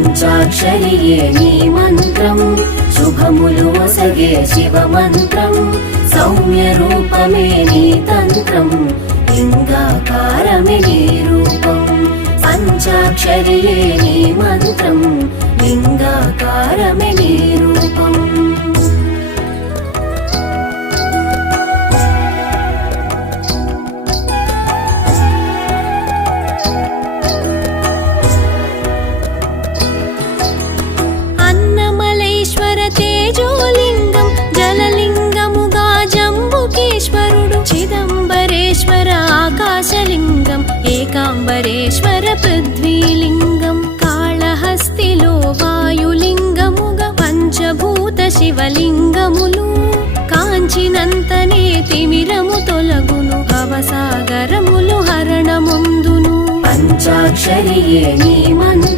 పంచాక్షరియే నీ మంత్రం శుభములు ఒసగే శివ మంత్రం సౌమ్య రూపమే నీ తంత్రం లింగాకారమే నీ రూపం పంచాక్షరియే నీ మంత్రం లింగాకారమే నీ రూపం తేజోలింగం జలలింగముగా జంబుకేశ్వరుడు చిదంబరేశ్వర ఆకాశలింగం ఏకాంబరేశ్వర పృథ్వీలింగం కాళహస్తిలో వాయులింగముగా పంచభూత శివలింగములు కాంచినంతనే తిమిరము తొలగును భవసాగరములు హరణముందును పంచాక్షరియే నీ మంత్రం